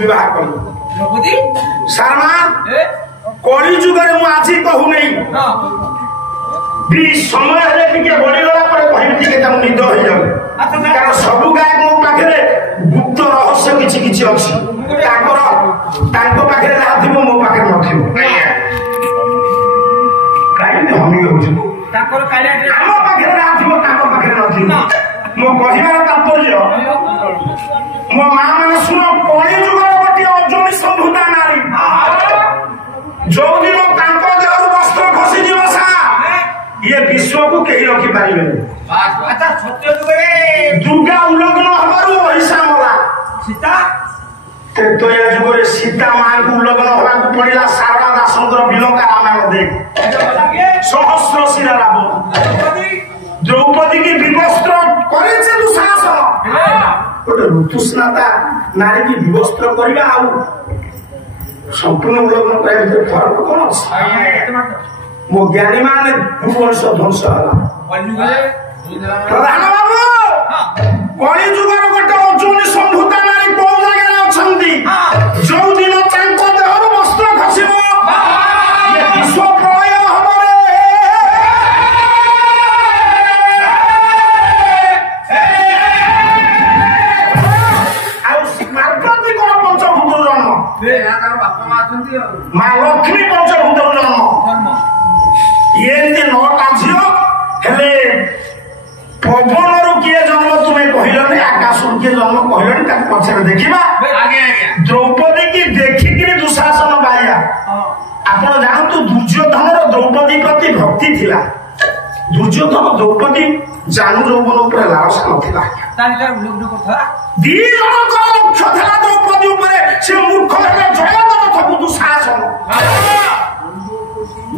विवाह कलु शर्मा कली जुगरे मु आज कहू नहीं समय बढ़ीगला निद हो जाए कारण सब गाय मो पाखे गुप्त रहस्य किसी किसी अच्छी पाखे मो पाखे मो कहबार तात्पर्य मो माँ मैंने शुण कली जुगर गोटे अजनी संभूता नारी जो दिन देहर वस्त्र खसी जीव सा ये विश्व को कहीं रखिपारे दुर्गा उल्लग्न हबारू अहिंसा मला सीता त्रेतया जुगरे सीता मां को उल्लग्न होगा पड़ा शारदा दासंकर विलंका रामायण देख सहस्र शिरा रावण द्रौपदी की विवस्त्र करे दुशासन गोटे ऋतुस्नाता नारी की विवस्त्र करवा संपूर्ण उल्लंघन कर फरक कौन मो ज्ञानी मान भुवंश ध्वंस प्रधान बाबू कली जुगर गोटे अजनी संभूता नारी कौ जगह अच्छा जो दिन देहर वस्त्र खसब विश्व प्रलय हम माँ लक्ष्मी पंचभूत जन्म ये नौटा झील हेले पवन रु किए जन्म तुम्हें कहल आकाश किए जन्म कहल पचर देखा द्रौपदी की देखिक दुशासन बाया आप जानतु दुर्योधन द्रौपदी प्रति भक्ति थिला दुर्योधन द्रौपदी जानू यौवन उपर लालसा नथिला दी जनक लक्ष्य था द्रौपदी उपर से मूर्ख जयदेव थकु दुशासन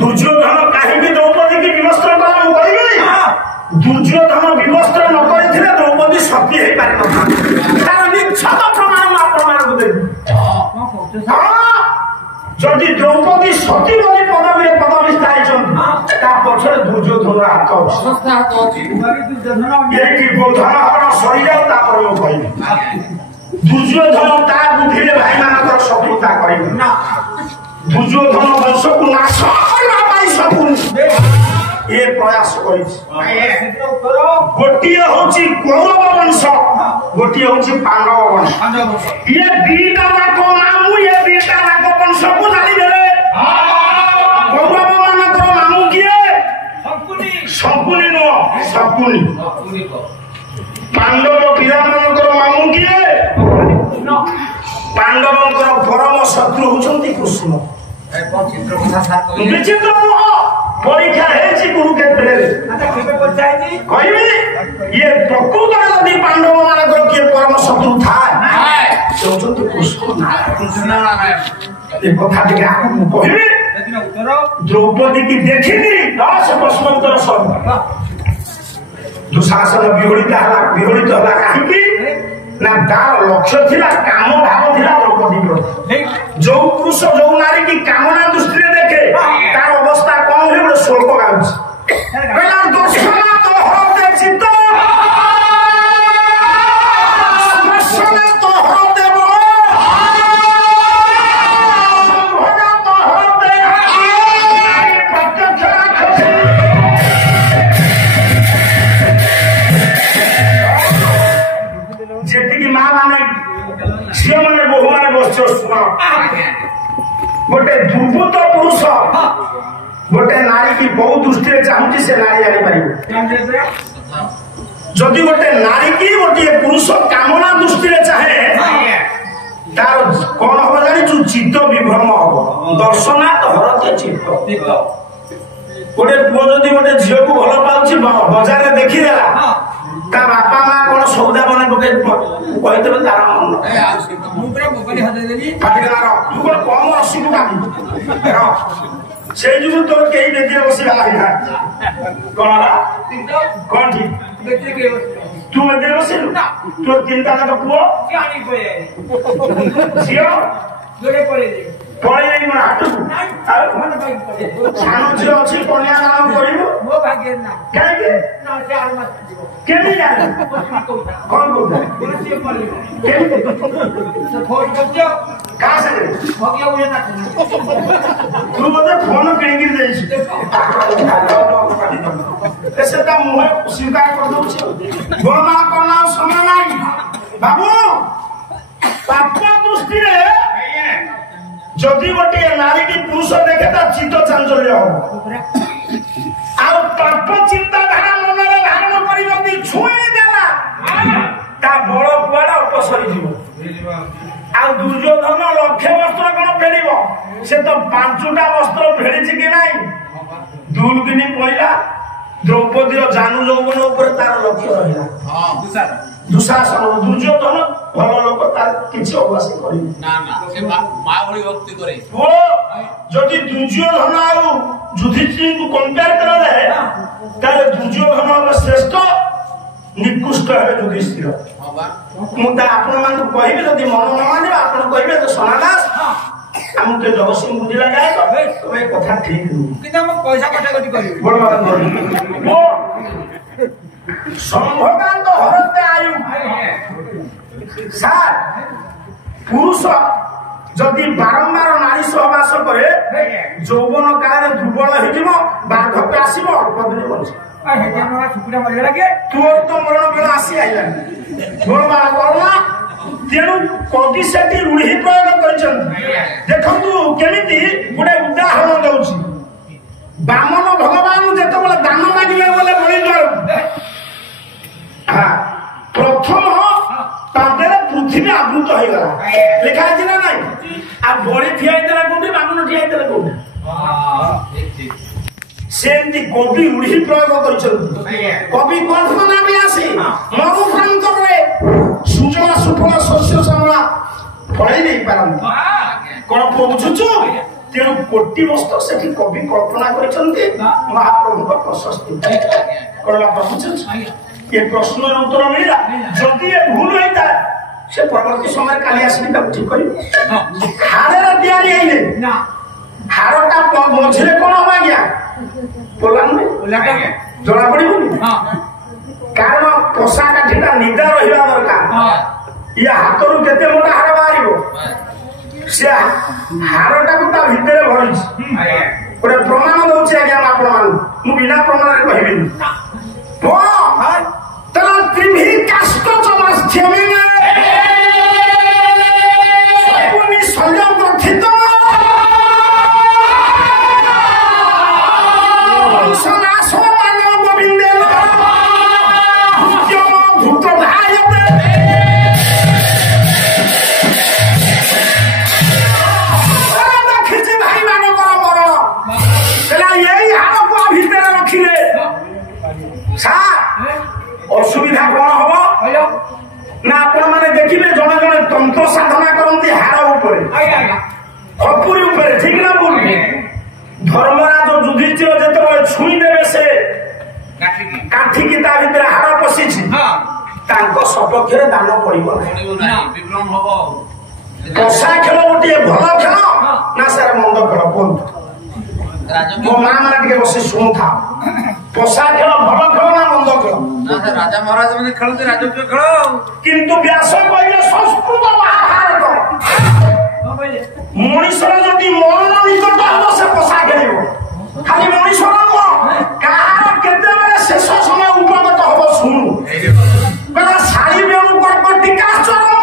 दुर्योधन कहीं द्रौपदी की विवस्त्र कला मुझे दुर्योधन विवस्त्र न करे द्रौपदी सती हो पारि तार निच्छद प्रमाण प्रमाण को देवी जदि द्रौपदी सती बोली पदवी स्थायी पछे दुर्योधन हाथ अच्छी बोधन हरण सरी जाऊ दुर्योधन ता बुद्धि भाई मान शत्रुता कर दुर्योधन वंश को नाश सब ये प्रयास गोटे हूँ कौरव वंश गोटे हूँ पांडव वंश ये दीटा जाक मामू ये दीटा जाक वंश को जानीदे कौरव मान मामू किए शकुनी नुह शकुनी पांडव पीरा मान मामू किए पांडव परम शत्रु होती कृष्ण विचित्र नुह परीक्षा है कुरुक्षेत्र ये प्रकृत यदि पांडव मान किए परम शत्रु था कह द्रौपदी की देखी प्रश्न उत्तर सब दुशासन विहोड़ित है कहीं ना तार लक्ष्य थिला काम भाव थिला द्रौपदी प्रति जो पुरुष जो नारी की कामना दृष्टि देखे तार अवस्था कौन हुए गोटे श्लोक गाँच दर्शना तो हरते चित्त दर्शना तो हरते जी माँ माने झील मैंने बहु मैंने बस गोटे दुर्बृत पुरुष गोटे नारी की बहुत दृष्टि चाहूँगी से नारी जापर जदि गोटे नारी की गोटे पुरुष कामना दृष्टि चाहे तार कौन हम जानी चित्त विभ्रम हम दर्शना तो हरते चित्त गोटे पुओ जदि गोटे झील को भल पाँच बजार में देखीदेला ता बापा माँ कौन सौदा बने पकड़ कहते तार कम असुख से जो तोर कई बेदी बस कौन ठीक तू एदे बसिलु तू चिंता ना पुओ जानी पळे झियो जोडे पळे पळे नहीं मन हाटू आ मन भाई पळे सानो झियो अछि कन्या दान करिबो मो भाग्य ना काहे के ना 4 मास दिबो केनी जाने कौन बोलता पुलिस पळे केनी तो फोन करजो कहां से भाग्य उहे ना तू बोले फोन केंगी देइछ ऐसे ता मुहे स्वीकार कर दउ छ गोमा करना समय नहीं बाबू पाप दृष्टि रे जदि गोटे नारी की पुरुष देखे ता चित्त चांचल्य हो आ पाप चिंताधारा मन रे धारण करी जदि छुई देला ता बड़ कुआडा उपसरी जीव आ दुर्योधन लक्ष्य वस्त्र कोन फेरिबो से तो 5टा वस्त्र फेरिछि कि नाही दुर्गिनी पइला द्रौपदी जानू यौवन ऊपर तार लक्ष्य रहिला हां दुशासन दुर्योधन भल लोक तार किछि अवश्य करि ना ना से मा भली भक्ति करे ओ जदि दुर्योधन आ युधिष्ठिर को कंपेयर करले तारे दुर्योधन श्रेष्ठ निकृष्ट है युधिष्ठिर हां बा मुदा आपण मान कहिबे जदि मन न माने आपण कहिबे तो सोनादास हमके जगसिंह बुद्धि लगाए तो कथा ठीक किना हम पैसा कटाकटी करी बड़ बात वो संभोगांत हरते आयु सार पुरुष जदि बारंबार नारी सहवास करे यौवन काल दुर्बल होइजिवो बार्धक्य आसीबो अल्प दिन बंच हे हमरा छुपड़ा मरे लागे तोर तो मरण बेला आसी आइला बड़ बात करना तेणु कवि सेठी रूढ़ी प्रयोग कर देखु केमी गोटे उदाहरण दौर बामन भगवान जो दान मांगे बोले बड़ी प्रथम तांतेरे पृथ्वी आवृत हो गला लिखा है ना नहीं आ बड़ी ठिया होता कोठी बामन ठिया होता कोठी सेमती कवि रूढ़ी प्रयोग कर कवि कल्पना भी आसे मरुप्रांत सुजला सुफल शस्य श्यामला फड़ाई नहीं पारती कौन बुझुचु तेणु कोटि वस्त से कवि कल्पना कर महाप्रभु प्रशस्ति कौन बुझुचु ये प्रश्न उत्तर मिला जदि ये भूल होता से परवर्ती समय काली आसि ठीक कर हारे तैयारी है हारटा मझे कौन हम आज्ञा पोलान जना पड़े कारण पोषा काठीटा निदा रहा दरकार ये हाथ रू के मोटा हार बाहर से हारटा भितर भरी गोटे प्रमाण दौर आज्ञा आपण मान बिना प्रमाण कहबी त्रिभी काष्ट चमास्थ्यमे संयम असुविधा कौन हम ना आपण मैंने देखिए जड़े जड़े तंत्र साधना करती हाड़ उपरे खपुरी उपरे ठीक ना बोल धर्मराज युधिष्ठिर जो छुई देवे से काठिकी ता भीतर हाड़ पशि सपक्ष दान पड़ो कषा खेल गोटे भल खेल ना सर मंद खेल कहतु मो माँ मैंने बस शुणु था पषा खेल भल खेल ना मंद खेल राजा महाराज मैंने खेलते राजकीय खेल किंतु व्यास कहले संस्कृत महाभारत मनीषर जदि मन निकट हम से पषा खेल खाली मनीषर नुह कहार केते शेष समय उपगत हम शुणु कहला शाड़ी बेणु कर्कटिका चरम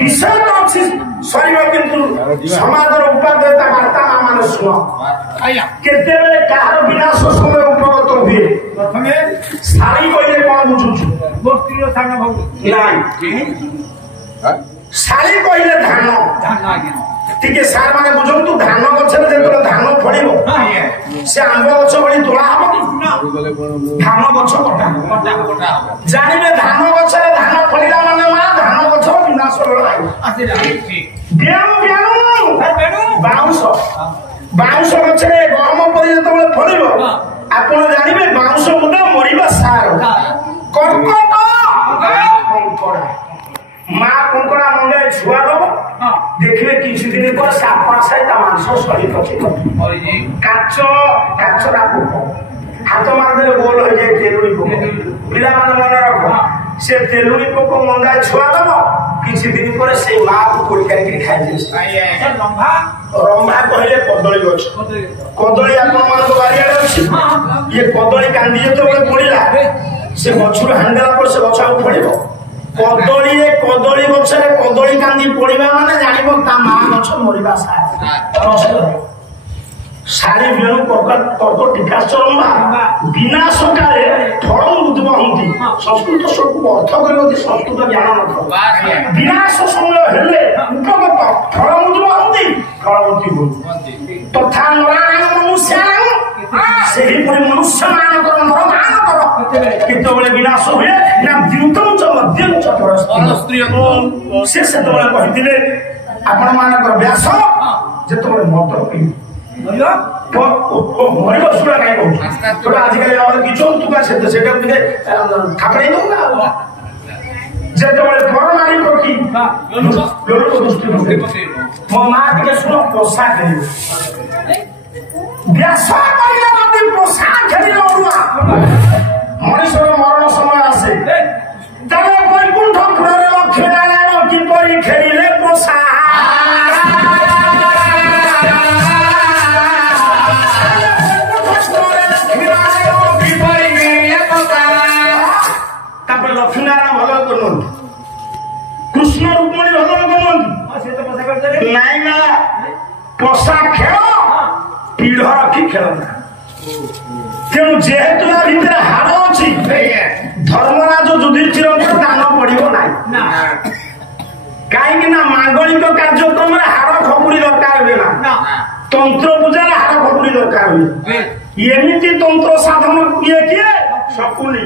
विषय तो अच्छी शरीर किंतु समाज उपादेयता वार्ता मान शुण केते बेले कहार विनाश समय उपगत हुए प्रथमे शाड़ी कहले कौन बुझुछु गोस्त्रीर साना भाऊ नहीं शाड़ी कहले धान धान आज्ञा ଟିକେ ସାର୍ ମାନେ ବୁଝନ୍ତୁ ଧାନ ଗଛରେ ଯେତେବେଳେ ଧାନ ଫଳିବ ସେ ଆମ୍ବ ଗଛ ଭଳି ତୋଳା ହବ କି ଧାନ ଗଛ କଟା ଜାଣିବେ ଧାନ ଗଛରେ ଧାନ ଫଳିଲା ମାନେ ମା ଧାନ ଗଛ ବିନାଶ ବାଉଁଶ ବାଉଁଶ ଗଛରେ ଗହମ ପରି ଯେତେବେଳେ ଫଳିବ ଆପଣ ଜାଣିବେ ବାଉଁଶ ମୁଣ୍ଡ ମରିବା ସାର କର୍କଟ କଙ୍କଡା ମା କଙ୍କଡା ମୁଣ୍ଡେ ଛୁଆ ଦବ ଦେଖିବେ କିଛି ଦିନ ପରେ ସାପ ଆସାଇ ତା ମାଂସ ସରି ପକେଇବ କାଚରା ପୋକ ହାତ ମାରିଦେଲେ ଗୋଲ ହେଇଯାଏ ତେଲୁଣି ପୋକ ପିଲାମାନେ ମନେ ରଖ ସେ ତେଲୁଣି ପୋକ ମନ୍ଦାଏ ଛୁଆ ଦବ କିଛି ଦିନ ପରେ ସେଇ ମାକୁ କୋଳି କାଢିକି ଖାଇଦିଏ ରମ୍ଭା କହିଲେ କଦଳୀ ଗଛ କଦଳୀ ଆପଣ ମାନଙ୍କ ବାରିଆଡେ ଅଛି ଇଏ କଦଳୀ କାନ୍ଦି ଯେତେବେଳେ ପଡିଲା ସେ ଗଛରୁ ହାଣିଦେଲା ପରେ ସେ ଗଛ ଆଉ ଫଳିବ କଦଳୀ ଗଛରେ କଦଳୀ କାନ୍ଦି ପଡିବା ମାନେ ଜାଣିବ ତା ମା ଗଛ ମରିବା ଶାଢୀ ବେଣୁ କର୍କ ଟିକାଚରମ୍ଭା ବିନାଶ କାଳେ ଫଳ ମୃଦୁବ ହନ୍ତି ସଂସ୍କୃତ ସବୁ ଅର୍ଥ କରିବ ସଂସ୍କୃତ ଜ୍ଞାନ ନଥିବ ବିନାଶ ସମୟ ହେଲେ ଉପଗତ ଫଳ ମୃଦୁବ ହନ୍ତି ଫଳବତୀ ହୁଅନ୍ତି ତଥା ନରାୟଣ ମନୁଷ୍ୟ ସେହିପରି ମନୁଷ୍ୟ ମାନଙ୍କର ନର ମାନଙ୍କର କେତେବେଳେ ବିନାଶ ହୁଏ ନା ଦ୍ୟୁତଞ୍ଚ ମଧ୍ୟଞ୍ଚ ସେ ସେତେବେଳେ କହିଥିଲେ ଆପଣ ମାନଙ୍କର ବ୍ୟାସ ଯେତେବେଳେ ମଦ ପିଇବେ ମରିବ ଶୁଣା କାହିଁ କହୁଛୁ ଆଜିକାଲି କି ଯୌତୁକ ସେଟା ଟିକେ ଥାପଡେଇ ଦଉ ନା ଯେତେବେଳେ ପର ନାରୀ ପ୍ରତି ମୋ ମା ଟିକେ ଶୁଣ ପୋଷା ଖେଳିବ ବ୍ୟାସ କହିଲେ ଯଦି ପୋଷା ଖେଳିଲେ ଅରୁଆ ମଣିଷର ମରଣ ସମୟ ଆସେ ତେବେ ବୈକୁଣ୍ଠ ପୁରରେ ଲକ୍ଷ୍ମୀ ନାରାୟଣ କିପରି ଖେଳିଲେ ପୋଷା ତାପରେ ଲକ୍ଷ୍ମୀ ନାରାୟଣ ଭଲ କରୁଛନ୍ତି କୃଷ୍ଣ ରୁକ୍ମଣୀ ଭଲ କରୁଛନ୍ତି ନାଇଁ ନା ପୋଷା ଖେଳ ପିଢ ରଖି ଖେଳନା ତେଣୁ ଯେହେତୁ ତା ଭିତରେ ହାଡ଼ ଅଛି ଧର୍ମରାଜ ଯୁଧିଷ୍ଠିରଙ୍କର ଦାନ ପଡିବ ନାହିଁ କାହିଁକି ନା ମାଙ୍ଗଳିକ କାର୍ଯ୍ୟକ୍ରମରେ ହାଡ଼ ଖପୁରି ଦରକାର ହୁଏ ନା ତନ୍ତ୍ର ପୂଜାରେ ହାଡ଼ ଖପୁରି ଦରକାର ହୁଏ ଏମିତି ତନ୍ତ୍ର ସାଧନ କିଏ କିଏ ଶକୁନି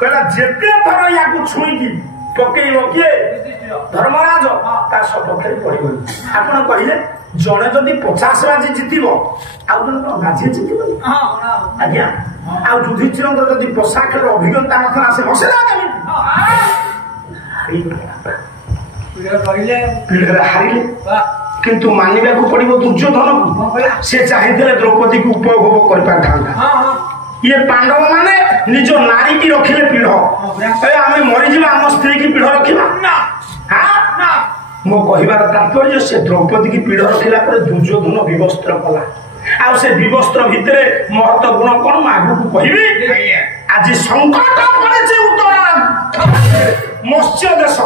କହିଲା ଯେତେ ଥର ୟାକୁ ଛୁଇଁକି ପକେଇବ କିଏ ଧର୍ମରାଜ ତା ସପକ୍ଷରେ ପଡିବନି ଆପଣ କହିଲେ ଜଣେ ଯଦି 50 ବାଜି ଜିତିବ ଆଉ ଜଣେ କଣ ବାଜି ଜିତିବନି ଆଜ୍ଞା ଆଉ ଯୁଧିଷ୍ଠିରଙ୍କର ଯଦି ପୋଷା ଖେଳର ଅଭିଜ୍ଞତା ନଥିଲା ସେ ହସିଲା ପିଢ଼ରେ ହାରିଲେ କିନ୍ତୁ ମାନିବାକୁ ପଡିବ ଦୁର୍ଯ୍ୟୋଧନକୁ ସେ ଚାହିଁଥିଲେ ଦ୍ରୌପଦୀକୁ ଉପଭୋଗ କରିପାରିଥାନ୍ତା ଇଏ ପାଣ୍ଡବ ମାନେ ନିଜ ନାରୀକି ରଖିଲେ ପିଢ ଆମେ ମରିଯିବା ଆମ ସ୍ତ୍ରୀ କି ପିଢ ରଖିବା ମୋ କହିବାର ତାତ୍ପର୍ଯ୍ୟ ସେ ଦ୍ରୌପଦୀ କି ପିଢ ରଖିଲା ପରେ ଦୁର୍ଯ୍ୟୋଧନ ବିବସ୍ତ୍ର କଲା ଆଉ ସେ ବିବସ୍ତ୍ର ଭିତରେ ମହତ ଗୁଣ କଣ ମୁଁ ଆଗକୁ କହିବି ଆଜି ସଂକଟ ପଡିଛି ଉତ୍ତର ମତ୍ସ୍ୟ ଦେଶ